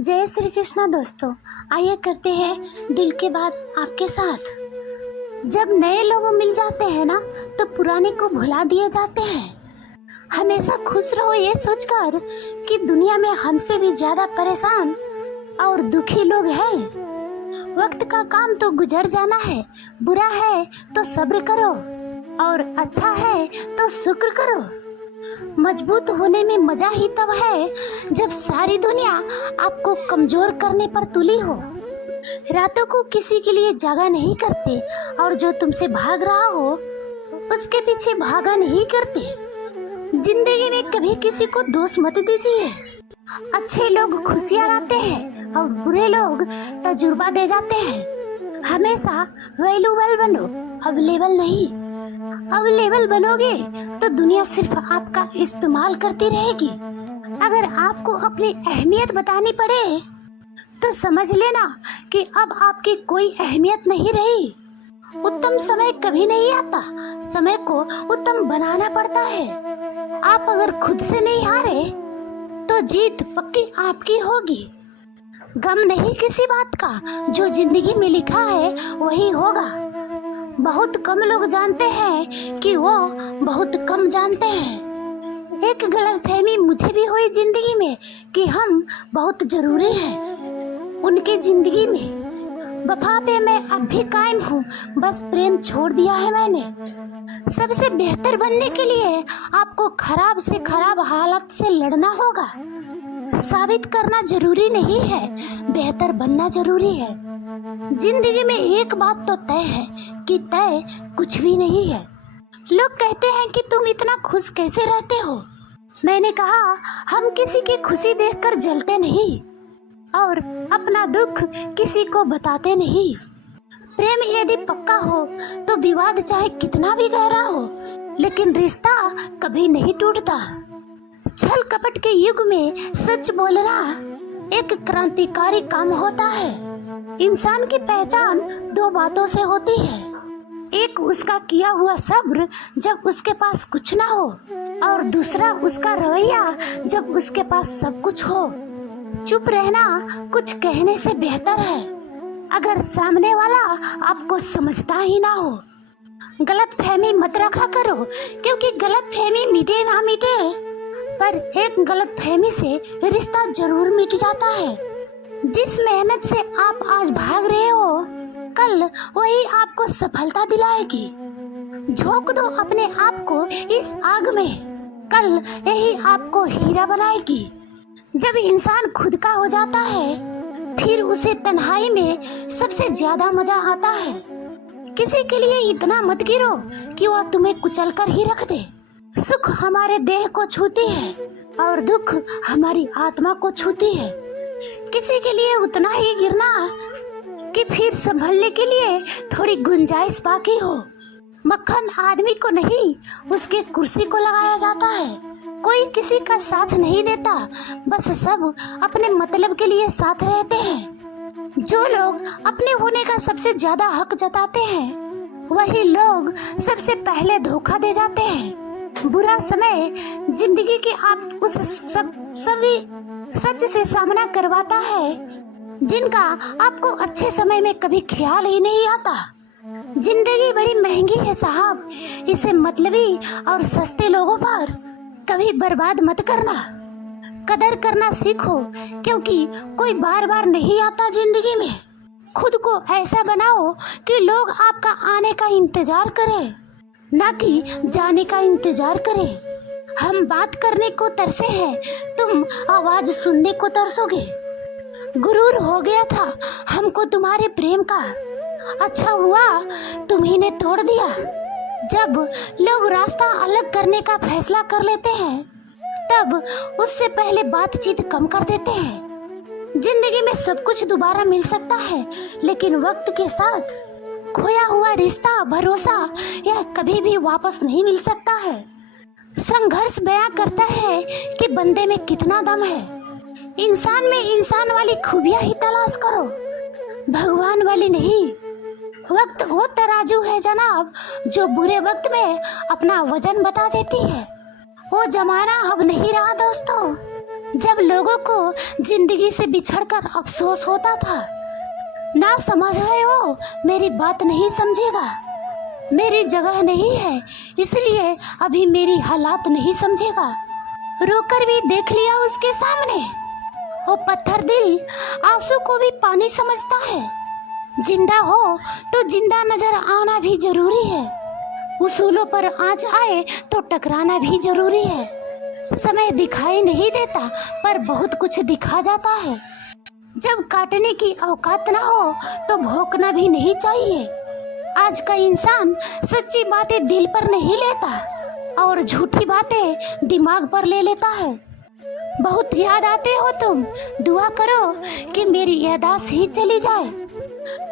जय श्री कृष्णा दोस्तों। आइए करते हैं दिल की बात आपके साथ। जब नए लोग मिल जाते हैं ना तो पुराने को भुला दिए जाते हैं। हमेशा खुश रहो ये सोचकर कि दुनिया में हमसे भी ज्यादा परेशान और दुखी लोग हैं। वक्त का काम तो गुजर जाना है, बुरा है तो सब्र करो और अच्छा है तो शुक्र करो। मजबूत होने में मजा ही तब है जब सारी दुनिया आपको कमजोर करने पर तुली हो। रातों को किसी के लिए जागा नहीं करते और जो तुमसे भाग रहा हो उसके पीछे भागा नहीं करते। जिंदगी में कभी किसी को दोष मत दीजिए। अच्छे लोग खुशियाँ लाते हैं और बुरे लोग तजुर्बा दे जाते हैं। हमेशा वैल्यूबल बनो, अवेलेबल नहीं। अवेलेबल बनोगे तो दुनिया सिर्फ आपका इस्तेमाल करती रहेगी। अगर आपको अपनी अहमियत बतानी पड़े तो समझ लेना कि अब आपकी कोई अहमियत नहीं रही। उत्तम समय कभी नहीं आता, समय को उत्तम बनाना पड़ता है। आप अगर खुद से नहीं हारे तो जीत पक्की आपकी होगी। गम नहीं किसी बात का, जो जिंदगी में लिखा है वही होगा। बहुत कम लोग जानते हैं कि वो बहुत कम जानते हैं। एक गलतफहमी मुझे भी हुई जिंदगी में कि हम बहुत जरूरी हैं उनकी जिंदगी में। वफा पे मैं अब भी कायम हूँ, बस प्रेम छोड़ दिया है मैंने। सबसे बेहतर बनने के लिए आपको खराब से खराब हालत से लड़ना होगा। साबित करना जरूरी नहीं है, बेहतर बनना जरूरी है। जिंदगी में एक बात तो तय है कि तय कुछ भी नहीं है। लोग कहते हैं कि तुम इतना खुश कैसे रहते हो। मैंने कहा हम किसी की खुशी देखकर जलते नहीं और अपना दुख किसी को बताते नहीं। प्रेम यदि पक्का हो तो विवाद चाहे कितना भी गहरा हो, लेकिन रिश्ता कभी नहीं टूटता। छल कपट के युग में सच बोलना एक क्रांतिकारी काम होता है। इंसान की पहचान दो बातों से होती है, एक उसका किया हुआ सब्र जब उसके पास कुछ ना हो, और दूसरा उसका रवैया जब उसके पास सब कुछ हो। चुप रहना कुछ कहने से बेहतर है अगर सामने वाला आपको समझता ही ना हो। गलत फहमी मत रखा करो, क्योंकि गलत फहमी मिटे ना मिटे पर एक गलत फहमी से रिश्ता जरूर मिट जाता है। जिस मेहनत से आप आज भाग रहे हो कल वही आपको सफलता दिलाएगी। झोंक दो अपने आप को इस आग में, कल यही आपको हीरा बनाएगी। जब इंसान खुद का हो जाता है फिर उसे तन्हाई में सबसे ज्यादा मजा आता है। किसी के लिए इतना मत गिरो कि वह तुम्हें कुचल कर ही रख दे। सुख हमारे देह को छूती है और दुख हमारी आत्मा को छूती है। किसी के लिए उतना ही गिरना कि फिर संभलने के लिए थोड़ी गुंजाइश बाकी हो। मक्खन आदमी को नहीं उसके कुर्सी को लगाया जाता है। कोई किसी का साथ नहीं देता, बस सब अपने मतलब के लिए साथ रहते हैं। जो लोग अपने होने का सबसे ज्यादा हक जताते हैं वही लोग सबसे पहले धोखा दे जाते हैं। बुरा समय जिंदगी के आप उस सभी सच से सामना करवाता है जिनका आपको अच्छे समय में कभी ख्याल ही नहीं आता। जिंदगी बड़ी महंगी है साहब, इसे मतलबी और सस्ते लोगों पर कभी बर्बाद मत करना। कदर करना सीखो, क्योंकि कोई बार बार नहीं आता जिंदगी में। खुद को ऐसा बनाओ कि लोग आपका आने का इंतजार करें, ना कि जाने का इंतजार करें। हम बात करने को तरसे हैं, तुम आवाज सुनने को तरसोगे। गुरूर हो गया था हमको तुम्हारे प्रेम का, अच्छा हुआ तुम्ही ने तोड़ दिया। जब लोग रास्ता अलग करने का फैसला कर लेते हैं तब उससे पहले बातचीत कम कर देते हैं। जिंदगी में सब कुछ दोबारा मिल सकता है, लेकिन वक्त के साथ खोया हुआ रिश्ता, भरोसा यह कभी भी वापस नहीं मिल सकता है। संघर्ष बयां करता है कि बंदे में कितना दम है। इंसान में इंसान वाली खूबियां ही तलाश करो, भगवान वाली नहीं। वक्त वो तराजू है जनाब जो बुरे वक्त में अपना वजन बता देती है। वो जमाना अब नहीं रहा दोस्तों, जब लोगों को जिंदगी से बिछड़कर अफसोस होता था। ना समझ रहे हो, मेरी बात नहीं समझेगा। मेरी जगह नहीं है, इसलिए अभी मेरी हालात नहीं समझेगा। रोकर भी देख लिया उसके सामने। वो पत्थर दिल आंसू को भी पानी समझता है। जिंदा हो तो जिंदा नजर आना भी जरूरी है। उसूलों पर आँच आए तो टकराना भी जरूरी है। समय दिखाई नहीं देता, पर बहुत कुछ दिखा जाता है। जब काटने की औकात ना हो तो भौंकना भी नहीं चाहिए। आज का इंसान सच्ची बातें दिल पर नहीं लेता और झूठी बातें दिमाग पर ले लेता है। बहुत याद आते हो तुम, दुआ करो कि मेरी याददाश्त ही चली जाए।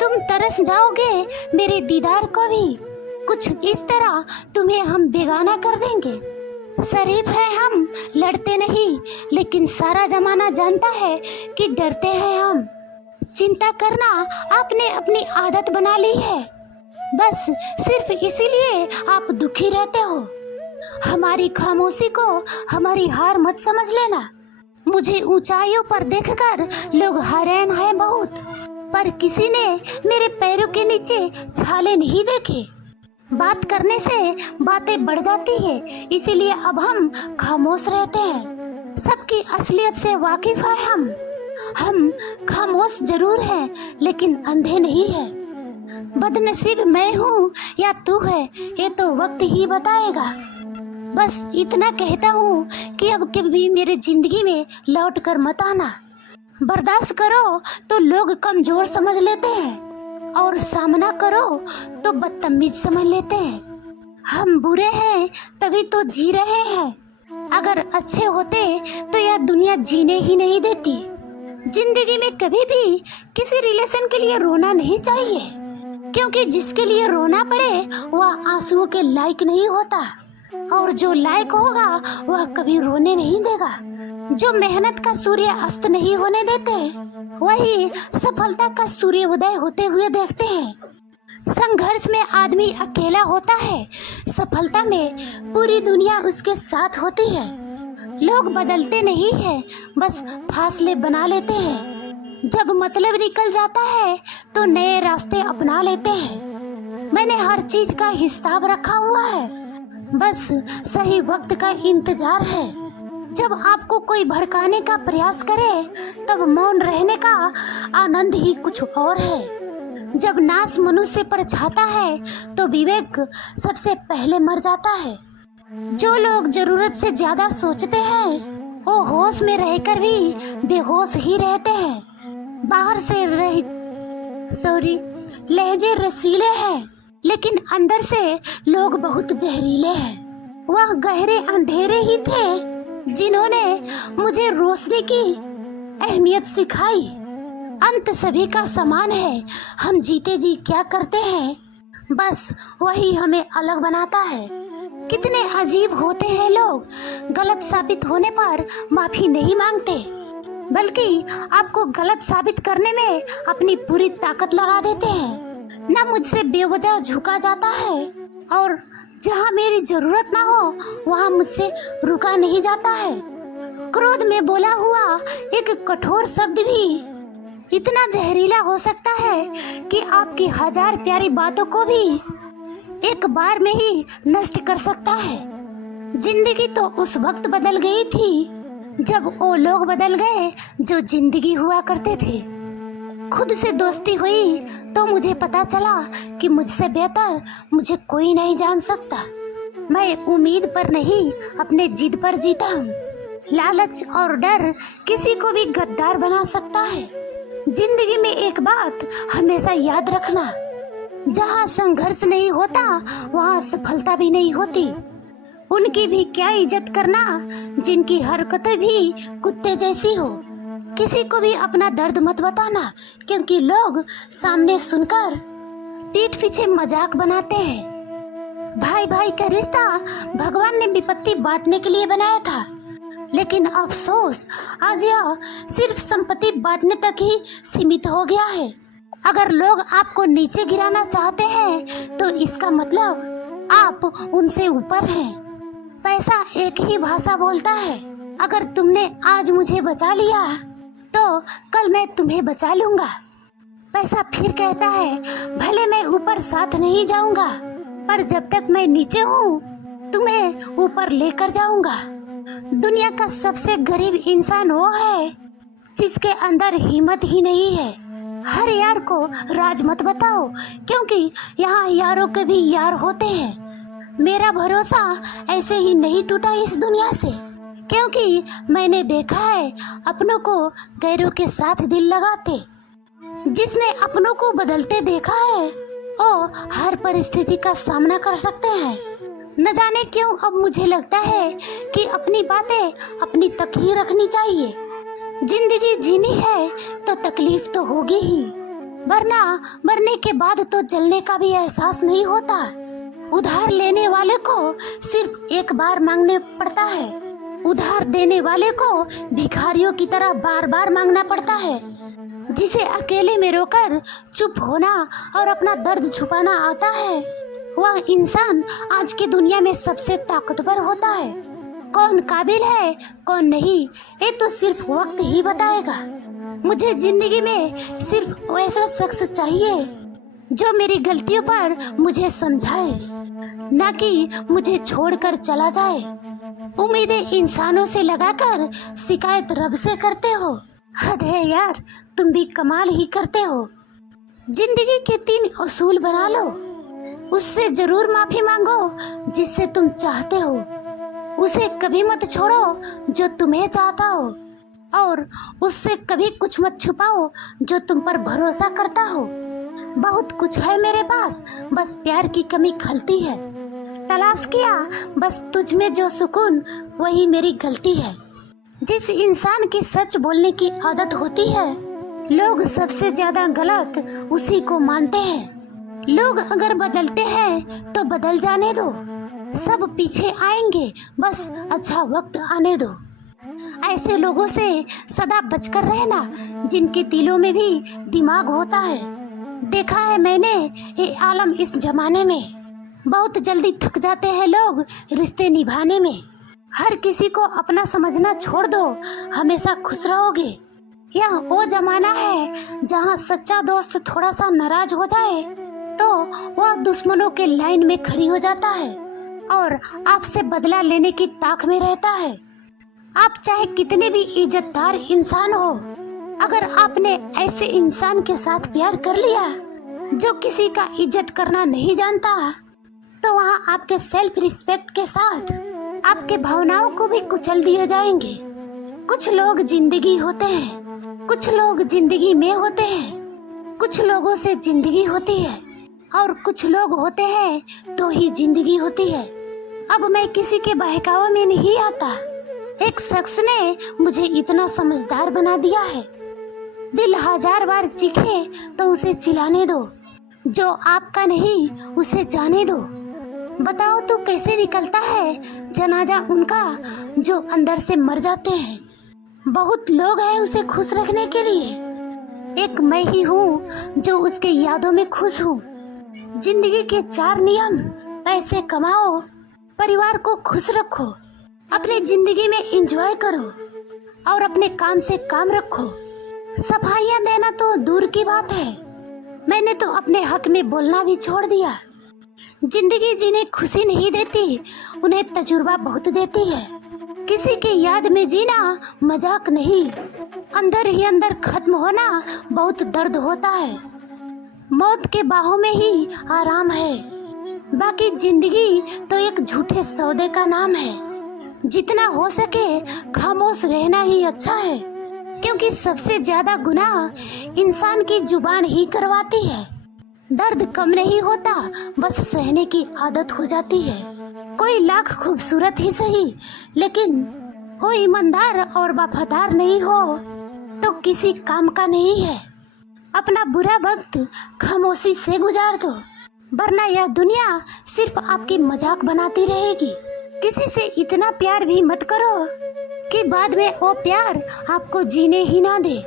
तुम तरस जाओगे मेरे दीदार को भी। कुछ इस तरह तुम्हें हम बेगाना कर देंगे। शरीफ है हम, लड़ते नहीं, लेकिन सारा जमाना जानता है कि डरते हैं हम। चिंता करना आपने अपनी आदत बना ली है, बस सिर्फ इसीलिए आप दुखी रहते हो। हमारी खामोशी को हमारी हार मत समझ लेना। मुझे ऊंचाइयों पर देखकर लोग हैरान हैं बहुत, पर किसी ने मेरे पैरों के नीचे छाले नहीं देखे। बात करने से बातें बढ़ जाती है, इसीलिए अब हम खामोश रहते हैं। सबकी असलियत से वाकिफ है हम खामोश जरूर हैं, लेकिन अंधे नहीं हैं। बदनसीब मैं हूँ या तू है, ये तो वक्त ही बताएगा। बस इतना कहता हूँ कि अब कभी मेरे जिंदगी में लौट कर मत आना। बर्दाश्त करो तो लोग कमजोर समझ लेते हैं, और सामना करो तो बदतमीज समझ लेते हैं। हम बुरे हैं तभी तो जी रहे हैं। अगर अच्छे होते तो यह दुनिया जीने ही नहीं देती। जिंदगी में कभी भी किसी रिलेशन के लिए रोना नहीं चाहिए, क्योंकि जिसके लिए रोना पड़े वह आंसुओं के लायक नहीं होता, और जो लायक होगा वह कभी रोने नहीं देगा। जो मेहनत का सूर्य अस्त नहीं होने देते, वही सफलता का सूर्य उदय होते हुए देखते हैं। संघर्ष में आदमी अकेला होता है, सफलता में पूरी दुनिया उसके साथ होती है। लोग बदलते नहीं हैं, बस फासले बना लेते हैं। जब मतलब निकल जाता है तो नए रास्ते अपना लेते हैं। मैंने हर चीज का हिसाब रखा हुआ है, बस सही वक्त का इंतजार है। जब आपको कोई भड़काने का प्रयास करे तब मौन रहने का आनंद ही कुछ और है। जब नाश मनुष्य पर छाता है तो विवेक सबसे पहले मर जाता है। जो लोग जरूरत से ज्यादा सोचते हैं वो होश में रहकर भी बेहोश ही रहते हैं। बाहर से लहजे रसीले हैं, लेकिन अंदर से लोग बहुत जहरीले हैं। वह गहरे अंधेरे ही थे जिन्होंने मुझे रोशनी की अहमियत सिखाई। अंत सभी का समान है, हम जीते जी क्या करते हैं, बस वही हमें अलग बनाता है। कितने अजीब होते हैं लोग, गलत साबित होने पर माफी नहीं मांगते, बल्कि आपको गलत साबित करने में अपनी पूरी ताकत लगा देते हैं। ना मुझसे बेवजह झुका जाता है, और जहाँ मेरी जरूरत ना हो वहाँ मुझसे रुका नहीं जाता है। क्रोध में बोला हुआ एक कठोर शब्द भी इतना जहरीला हो सकता है कि आपकी 1000 प्यारी बातों को भी एक बार में ही नष्ट कर सकता है। जिंदगी तो उस वक्त बदल गई थी जब वो लोग बदल गए जो जिंदगी हुआ करते थे। खुद से दोस्ती हुई तो मुझे पता चला कि मुझसे बेहतर मुझे कोई नहीं जान सकता। मैं उम्मीद पर नहीं, अपने जिद पर जीता हूँ। लालच और डर किसी को भी गद्दार बना सकता है। जिंदगी में एक बात हमेशा याद रखना, जहाँ संघर्ष नहीं होता वहाँ सफलता भी नहीं होती। उनकी भी क्या इज्जत करना जिनकी हरकतें भी कुत्ते जैसी हो। किसी को भी अपना दर्द मत बताना, क्योंकि लोग सामने सुनकर पीठ पीछे मजाक बनाते हैं। भाई भाई का रिश्ता भगवान ने विपत्ति बांटने के लिए बनाया था, लेकिन अफसोस आज यह सिर्फ संपत्ति बांटने तक ही सीमित हो गया है। अगर लोग आपको नीचे गिराना चाहते हैं तो इसका मतलब आप उनसे ऊपर हैं। पैसा एक ही भाषा बोलता है, अगर तुमने आज मुझे बचा लिया तो कल मैं तुम्हें बचा लूंगा। पैसा फिर कहता है भले मैं ऊपर साथ नहीं जाऊंगा, पर जब तक मैं नीचे हूँ तुम्हें ऊपर लेकर जाऊंगा। दुनिया का सबसे गरीब इंसान वो है जिसके अंदर हिम्मत ही नहीं है। हर यार को राज मत बताओ, क्योंकि यहाँ यारों के भी यार होते हैं। मेरा भरोसा ऐसे ही नहीं टूटा इस दुनिया से, क्योंकि मैंने देखा है अपनों को गैरों के साथ दिल लगाते। जिसने अपनों को बदलते देखा है वो हर परिस्थिति का सामना कर सकते हैं। न जाने क्यों अब मुझे लगता है कि अपनी बातें अपनी तक ही रखनी चाहिए। जिंदगी जीनी है तो तकलीफ तो होगी ही, वरना मरने के बाद तो जलने का भी एहसास नहीं होता। उधार लेने वाले को सिर्फ एक बार मांगने पड़ता है, उधार देने वाले को भिखारियों की तरह बार बार मांगना पड़ता है। जिसे अकेले में रोकर चुप होना और अपना दर्द छुपाना आता है, वह इंसान आज की दुनिया में सबसे ताकतवर होता है। कौन काबिल है कौन नहीं, ये तो सिर्फ वक्त ही बताएगा। मुझे जिंदगी में सिर्फ वैसा शख्स चाहिए जो मेरी गलतियों पर मुझे समझाए, न कि मुझे छोड़कर चला जाए। उम्मीदें इंसानों से लगाकर शिकायत रब से करते हो। हद है यार, तुम भी कमाल ही करते हो। जिंदगी के 3 उसूल बना लो, उससे जरूर माफी मांगो जिससे तुम चाहते हो, उसे कभी मत छोड़ो जो तुम्हें चाहता हो, और उससे कभी कुछ मत छुपाओ जो तुम पर भरोसा करता हो। बहुत कुछ है मेरे पास, बस प्यार की कमी खलती है। तलाश किया बस तुझ में जो सुकून, वही मेरी गलती है। जिस इंसान की सच बोलने की आदत होती है, लोग सबसे ज्यादा गलत उसी को मानते हैं। लोग अगर बदलते हैं तो बदल जाने दो, सब पीछे आएंगे, बस अच्छा वक्त आने दो। ऐसे लोगों से सदा बचकर रहना जिनके दिलों में भी दिमाग होता है। देखा है मैंने ये आलम इस जमाने में, बहुत जल्दी थक जाते हैं लोग रिश्ते निभाने में। हर किसी को अपना समझना छोड़ दो, हमेशा खुश रहोगे। यह वो जमाना है जहाँ सच्चा दोस्त थोड़ा सा नाराज हो जाए तो वह दुश्मनों के लाइन में खड़ी हो जाता है और आपसे बदला लेने की ताक में रहता है। आप चाहे कितने भी इज्जतदार इंसान हो, अगर आपने ऐसे इंसान के साथ प्यार कर लिया जो किसी का इज्जत करना नहीं जानता, तो वहाँ आपके सेल्फ रिस्पेक्ट के साथ आपके भावनाओं को भी कुचल दिए जाएंगे। कुछ लोग जिंदगी होते हैं, कुछ लोग जिंदगी में होते हैं, कुछ लोगों से जिंदगी होती है और कुछ लोग होते हैं तो ही जिंदगी होती है। अब मैं किसी के बहकावे में नहीं आता। एक शख्स ने मुझे इतना समझदार बना दिया है। दिल 1000 बार चीखे तो उसे चिल्लाने दो, जो आपका नहीं उसे जाने दो। बताओ तो कैसे निकलता है जनाजा उनका जो अंदर से मर जाते हैं। बहुत लोग हैं उसे खुश रखने के लिए, एक मैं ही हूँ जो उसके यादों में खुश हूँ। जिंदगी के 4 नियम: पैसे कमाओ, परिवार को खुश रखो, अपने जिंदगी में एंजॉय करो और अपने काम से काम रखो। सफाइयाँ देना तो दूर की बात है, मैंने तो अपने हक में बोलना भी छोड़ दिया। जिंदगी जिन्हें खुशी नहीं देती उन्हें तजुर्बा बहुत देती है। किसी की याद में जीना मजाक नहीं, अंदर ही अंदर खत्म होना बहुत दर्द होता है। मौत के बाहों में ही आराम है, बाकी जिंदगी तो एक झूठे सौदे का नाम है। जितना हो सके खामोश रहना ही अच्छा है, क्योंकि सबसे ज्यादा गुनाह इंसान की जुबान ही करवाती है। दर्द कम नहीं होता, बस सहने की आदत हो जाती है। कोई लाख खूबसूरत ही सही, लेकिन वो ईमानदार और वफादार नहीं हो तो किसी काम का नहीं है। अपना बुरा वक्त खामोशी से गुजार दो, वरना यह दुनिया सिर्फ आपकी मजाक बनाती रहेगी। किसी से इतना प्यार भी मत करो कि बाद में वो प्यार आपको जीने ही ना दे।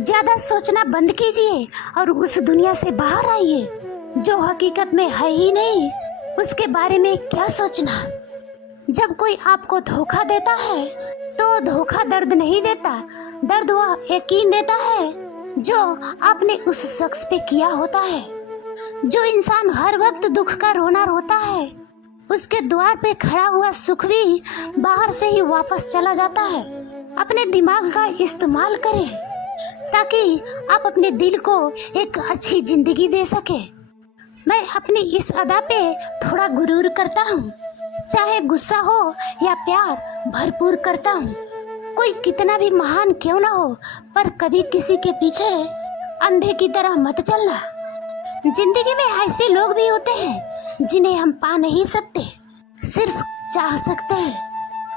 ज्यादा सोचना बंद कीजिए और उस दुनिया से बाहर आइए जो हकीकत में है ही नहीं, उसके बारे में क्या सोचना। जब कोई आपको धोखा देता है तो धोखा दर्द नहीं देता, दर्द वह यकीन देता है जो आपने उस शख्स पे किया होता है। जो इंसान हर वक्त दुख का रोना रोता है, उसके द्वार पे खड़ा हुआ सुख भी बाहर से ही वापस चला जाता है। अपने दिमाग का इस्तेमाल करें ताकि आप अपने दिल को एक अच्छी जिंदगी दे सके। मैं अपनी इस अदा पे थोड़ा गुरूर करता हूँ, चाहे गुस्सा हो या प्यार भरपूर करता हूँ। कोई कितना भी महान क्यों ना हो, पर कभी किसी के पीछे अंधे की तरह मत चलना। जिंदगी में ऐसे लोग भी होते हैं जिन्हें हम पा नहीं सकते, सिर्फ चाह सकते हैं।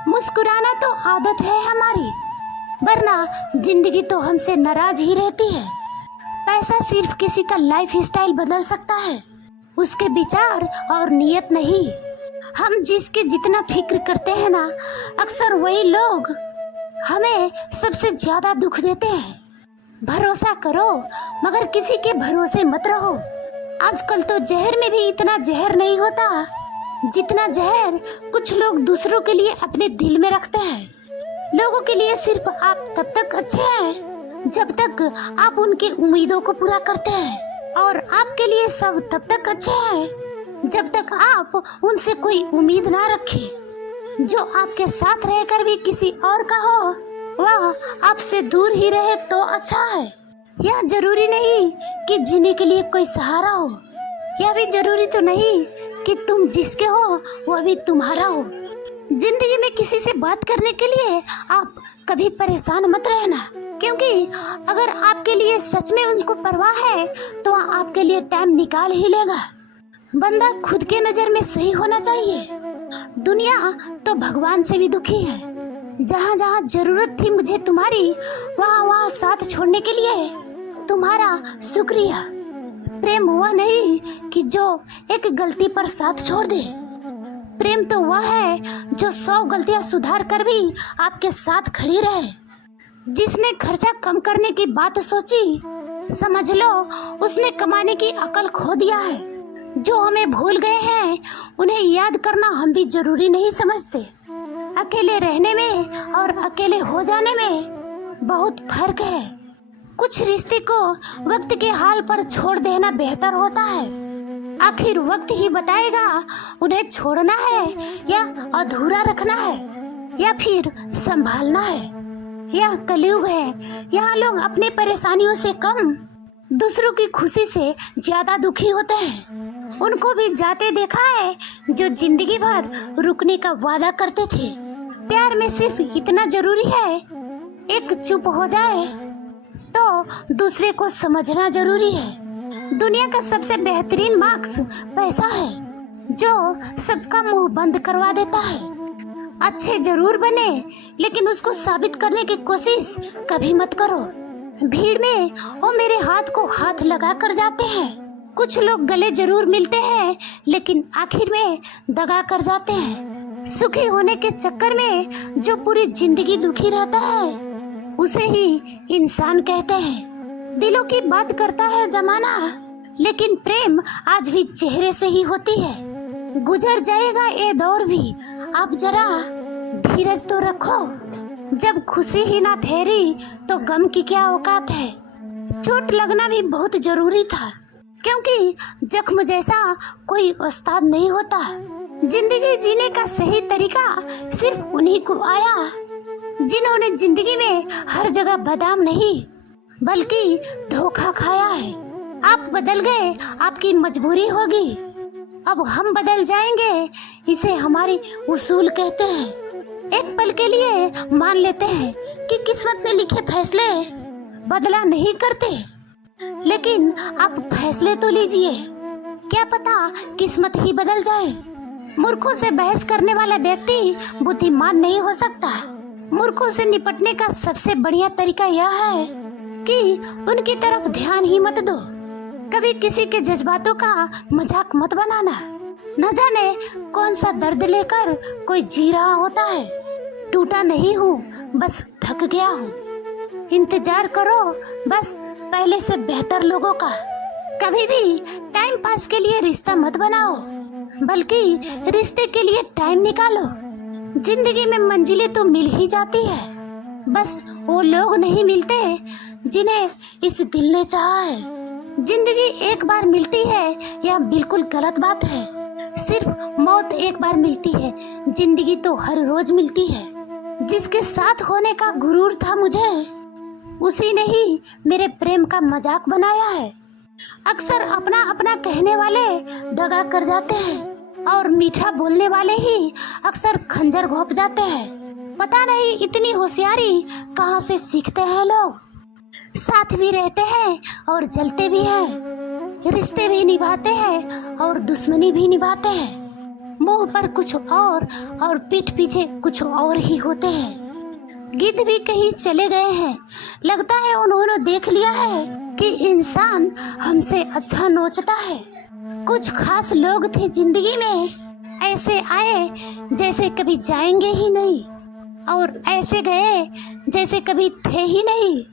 मुस्कुराना तो आदत है हमारी, वरना जिंदगी तो हमसे नाराज ही रहती है। पैसा सिर्फ किसी का लाइफ स्टाइल बदल सकता है, उसके विचार और नियत नहीं। हम जिसके जितना फिक्र करते हैं ना, अक्सर वही लोग हमें सबसे ज्यादा दुख देते हैं। भरोसा करो मगर किसी के भरोसे मत रहो। आजकल तो जहर में भी इतना जहर नहीं होता जितना जहर कुछ लोग दूसरों के लिए अपने दिल में रखते हैं। लोगों के लिए सिर्फ आप तब तक अच्छे हैं जब तक आप उनकी उम्मीदों को पूरा करते हैं, और आपके लिए सब तब तक अच्छे हैं जब तक आप उनसे कोई उम्मीद ना रखें। जो आपके साथ रहकर भी किसी और का हो, वह आपसे दूर ही रहे तो अच्छा है। यह जरूरी नहीं कि जीने के लिए कोई सहारा हो, यह भी जरूरी तो नहीं कि तुम जिसके हो वह भी तुम्हारा हो। जिंदगी में किसी से बात करने के लिए आप कभी परेशान मत रहना, क्योंकि अगर आपके लिए सच में उनको परवाह है तो वह आपके लिए टाइम निकाल ही लेगा। बंदा खुद के नजर में सही होना चाहिए। दुनिया तो भगवान से भी दुखी है। जहाँ जहाँ जरूरत थी मुझे तुम्हारी, वहाँ वहाँ साथ छोड़ने के लिए तुम्हारा शुक्रिया। प्रेम वह नहीं कि जो एक गलती पर साथ छोड़ दे। प्रेम तो वह है जो 100 गलतियां सुधार कर भी आपके साथ खड़ी रहे। जिसने खर्चा कम करने की बात सोची, समझ लो उसने कमाने की अकल खो दिया है। जो हमें भूल गए हैं उन्हें याद करना हम भी जरूरी नहीं समझते। अकेले रहने में और अकेले हो जाने में बहुत फर्क है। कुछ रिश्ते को वक्त के हाल पर छोड़ देना बेहतर होता है। आखिर वक्त ही बताएगा उन्हें छोड़ना है या अधूरा रखना है या फिर संभालना है। यह कलयुग है, यहाँ लोग अपनी परेशानियों से कम दूसरों की खुशी से ज्यादा दुखी होते हैं। उनको भी जाते देखा है जो जिंदगी भर रुकने का वादा करते थे। प्यार में सिर्फ इतना जरूरी है, एक चुप हो जाए तो दूसरे को समझना जरूरी है। दुनिया का सबसे बेहतरीन मार्क्स पैसा है, जो सबका मुंह बंद करवा देता है। अच्छे जरूर बने, लेकिन उसको साबित करने की कोशिश कभी मत करो। भीड़ में वो मेरे हाथ को हाथ लगा कर जाते हैं। कुछ लोग गले जरूर मिलते हैं, लेकिन आखिर में दगा कर जाते हैं। सुखी होने के चक्कर में जो पूरी जिंदगी दुखी रहता है, उसे ही इंसान कहते हैं। दिलों की बात करता है जमाना, लेकिन प्रेम आज भी चेहरे से ही होती है। गुजर जाएगा ये दौर भी, आप जरा धीरज तो रखो। जब खुशी ही ना ठहरी तो गम की क्या औकात है। चोट लगना भी बहुत जरूरी था, क्योंकि जख्म जैसा कोई उस्ताद नहीं होता। जिंदगी जीने का सही तरीका सिर्फ उन्हीं को आया जिन्होंने जिंदगी में हर जगह बादाम नहीं बल्कि धोखा खाया है। आप बदल गए, आपकी मजबूरी होगी। अब हम बदल जाएंगे, इसे हमारी उसूल कहते हैं। एक पल के लिए मान लेते हैं कि किस्मत में लिखे फैसले बदला नहीं करते, लेकिन आप फैसले तो लीजिए, क्या पता किस्मत ही बदल जाए। मूर्खों से बहस करने वाला व्यक्ति बुद्धिमान नहीं हो सकता। मूर्खों से निपटने का सबसे बढ़िया तरीका यह है कि उनकी तरफ ध्यान ही मत दो। कभी किसी के जज्बातों का मजाक मत बनाना। न जाने कौन सा दर्द लेकर कोई जी रहा होता है। टूटा नहीं हूँ, बस थक गया हूँ। इंतजार करो बस पहले से बेहतर लोगों का। कभी भी टाइम पास के लिए रिश्ता मत बनाओ, बल्कि रिश्ते के लिए टाइम निकालो। जिंदगी में मंजिलें तो मिल ही जाती है, बस वो लोग नहीं मिलते जिन्हें इस दिल ने चाहा है। जिंदगी एक बार मिलती है यह बिल्कुल गलत बात है। सिर्फ मौत एक बार मिलती है, जिंदगी तो हर रोज मिलती है। जिसके साथ होने का गुरूर था मुझे, उसी ने ही मेरे प्रेम का मजाक बनाया है। अक्सर अपना अपना कहने वाले दगा कर जाते हैं और मीठा बोलने वाले ही अक्सर खंजर घोंप जाते हैं। पता नहीं इतनी होशियारी कहाँ से सीखते हैं लोग। साथ भी रहते हैं और जलते भी हैं, रिश्ते भी निभाते हैं और दुश्मनी भी निभाते हैं। मुंह पर कुछ और पीठ पीछे कुछ और ही होते हैं। गिद्ध भी कहीं चले गए हैं, लगता है उन्होंने देख लिया है कि इंसान हमसे अच्छा नोचता है। कुछ खास लोग थे जिंदगी में, ऐसे आए जैसे कभी जाएंगे ही नहीं और ऐसे गए जैसे कभी थे ही नहीं।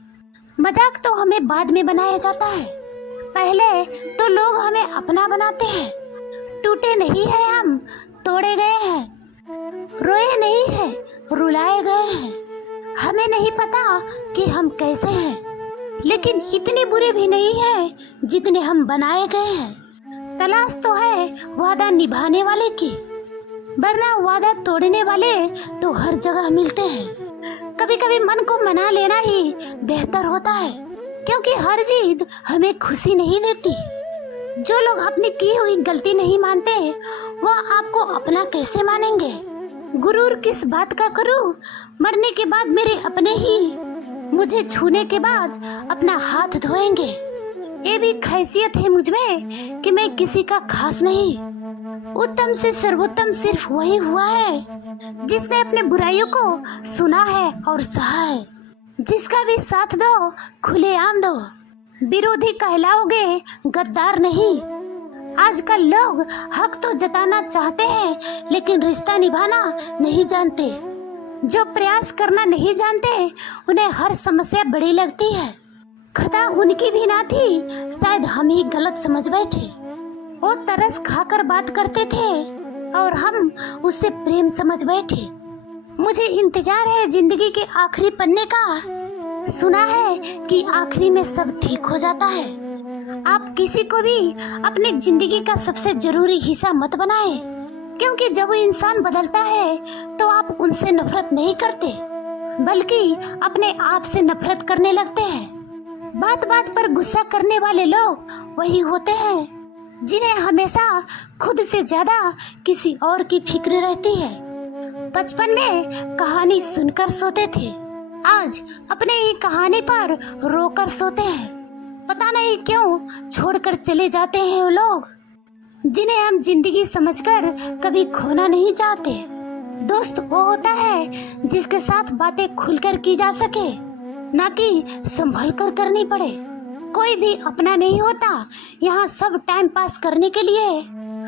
मजाक तो हमें बाद में बनाया जाता है, पहले तो लोग हमें अपना बनाते हैं। टूटे नहीं है हम, तोड़े गए हैं, रोए नहीं है, रुलाए गए हैं। हमें नहीं पता कि हम कैसे हैं, लेकिन इतने बुरे भी नहीं हैं जितने हम बनाए गए हैं। तलाश तो है वादा निभाने वाले की, वरना वादा तोड़ने वाले तो हर जगह मिलते हैं। कभी कभी मन को मना लेना ही बेहतर होता है, क्योंकि हर जिद हमें खुशी नहीं देती। जो लोग अपनी की हुई गलती नहीं मानते, वह आपको अपना कैसे मानेंगे। गुरूर किस बात का करूं, मरने के बाद मेरे अपने ही मुझे छूने के बाद अपना हाथ धोएंगे। ये भी खैसियत है मुझमें कि मैं किसी का खास नहीं। उत्तम से सर्वोत्तम सिर्फ वही हुआ है जिसने अपने बुराइयों को सुना है और सहा है। जिसका भी साथ दो, खुलेआम दो, विरोधी कहलाओगे, गद्दार नहीं। आजकल लोग हक तो जताना चाहते हैं, लेकिन रिश्ता निभाना नहीं जानते। जो प्रयास करना नहीं जानते, उन्हें हर समस्या बड़ी लगती है। खता उनकी भी ना थी, शायद हम ही गलत समझ बैठे। वो तरस खाकर बात करते थे और हम उससे प्रेम समझ बैठे। मुझे इंतजार है जिंदगी के आखिरी पन्ने का। सुना है कि आखिरी में सब ठीक हो जाता है। आप किसी को भी अपनी जिंदगी का सबसे जरूरी हिस्सा मत बनाएं, क्योंकि जब वो इंसान बदलता है तो आप उनसे नफरत नहीं करते, बल्कि अपने आप से नफरत करने लगते हैं। बात बात पर गुस्सा करने वाले लोग वही होते हैं जिन्हें हमेशा खुद से ज्यादा किसी और की फिक्र रहती है। बचपन में कहानी सुनकर सोते थे, आज अपने ही कहानी पर रोकर सोते हैं। पता नहीं क्यों छोड़कर चले जाते हैं वो लोग जिन्हें हम जिंदगी समझकर कभी खोना नहीं चाहते। दोस्त वो होता है जिसके साथ बातें खुलकर की जा सके, ना कि संभल कर करनी पड़े। कोई भी अपना नहीं होता, यहाँ सब टाइम पास करने के लिए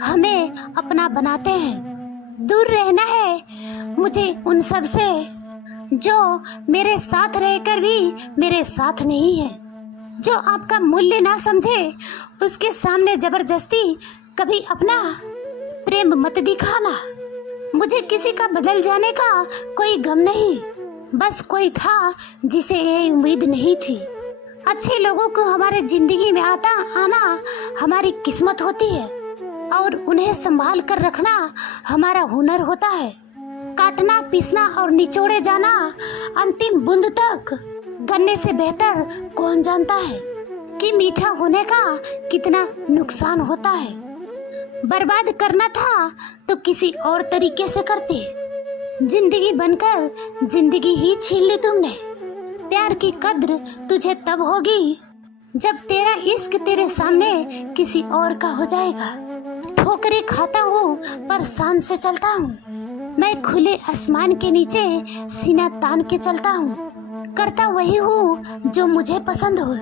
हमें अपना बनाते हैं। दूर रहना है मुझे उन सब से जो मेरे साथ रहकर भी मेरे साथ नहीं है। जो आपका मूल्य ना समझे, उसके सामने जबरदस्ती कभी अपना प्रेम मत दिखाना। मुझे किसी का बदल जाने का कोई गम नहीं, बस कोई था जिसे ये उम्मीद नहीं थी। अच्छे लोगों को हमारे जिंदगी में आना हमारी किस्मत होती है और उन्हें संभाल कर रखना हमारा हुनर होता है। काटना, पीसना और निचोड़े जाना अंतिम बूंद तक गन्ने से बेहतर कौन जानता है कि मीठा होने का कितना नुकसान होता है। बर्बाद करना था तो किसी और तरीके से करते, जिंदगी बनकर जिंदगी ही छीन ली तुमने। प्यार की कद्र तुझे तब होगी जब तेरा इश्क तेरे सामने किसी और का हो जाएगा। ठोकरें खाता हूँ पर शान से चलता हूँ, मैं खुले आसमान के नीचे सीना तान के चलता हूँ। करता वही हूँ जो मुझे पसंद हो।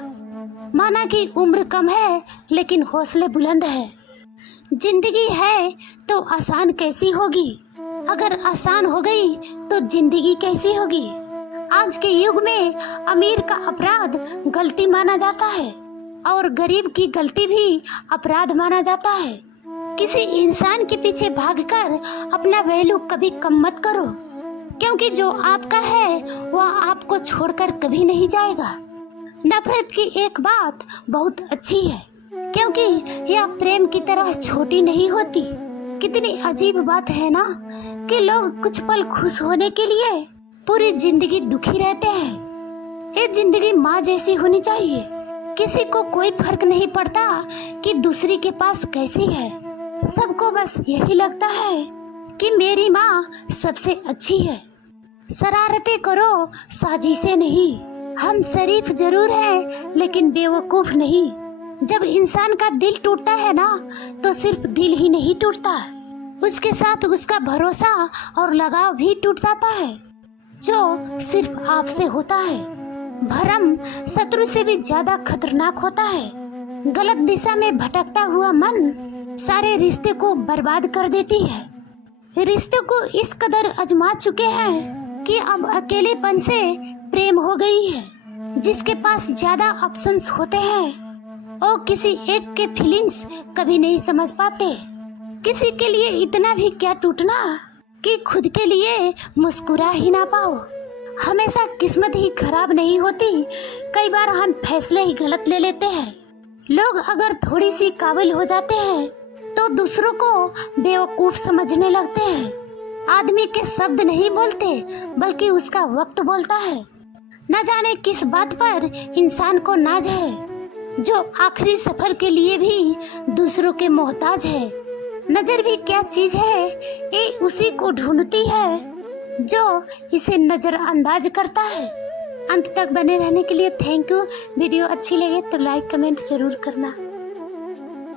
माना कि उम्र कम है लेकिन हौसले बुलंद है। जिंदगी है तो आसान कैसी होगी, अगर आसान हो गई तो जिंदगी कैसी होगी। आज के युग में अमीर का अपराध गलती माना जाता है और गरीब की गलती भी अपराध माना जाता है। किसी इंसान के पीछे भागकर अपना वैल्यू कभी कम मत करो, क्योंकि जो आपका है वह आपको छोड़कर कभी नहीं जाएगा। नफरत की एक बात बहुत अच्छी है, क्योंकि यह प्रेम की तरह छोटी नहीं होती। कितनी अजीब बात है ना कि लोग कुछ पल खुश होने के लिए पूरी जिंदगी दुखी रहते हैं। ये जिंदगी माँ जैसी होनी चाहिए। किसी को कोई फर्क नहीं पड़ता कि दूसरी के पास कैसी है। सबको बस यही लगता है कि मेरी माँ सबसे अच्छी है। शरारतें करो, साजिशें नहीं। हम शरीफ जरूर हैं लेकिन बेवकूफ नहीं। जब इंसान का दिल टूटता है ना तो सिर्फ दिल ही नहीं टूटता, उसके साथ उसका भरोसा और लगाव भी टूट जाता है, जो सिर्फ आपसे होता है। भरम शत्रु से भी ज्यादा खतरनाक होता है। गलत दिशा में भटकता हुआ मन सारे रिश्ते को बर्बाद कर देती है। रिश्ते को इस कदर आजमा चुके हैं कि अब अकेलेपन से प्रेम हो गई है। जिसके पास ज्यादा ऑप्शंस होते हैं वो किसी एक के फीलिंग्स कभी नहीं समझ पाते। किसी के लिए इतना भी क्या टूटना कि खुद के लिए मुस्कुरा ही ना पाओ। हमेशा किस्मत ही खराब नहीं होती, कई बार हम फैसले ही गलत ले लेते हैं। लोग अगर थोड़ी सी काबिल हो जाते हैं तो दूसरों को बेवकूफ समझने लगते हैं। आदमी के शब्द नहीं बोलते बल्कि उसका वक्त बोलता है। न जाने किस बात पर इंसान को नाज है, जो आखिरी सफर के लिए भी दूसरों के मोहताज है। नजर भी क्या चीज है, ये उसी को ढूंढती है जो इसे नजरअंदाज करता है। अंत तक बने रहने के लिए थैंक यू। वीडियो अच्छी लगे तो लाइक कमेंट जरूर करना।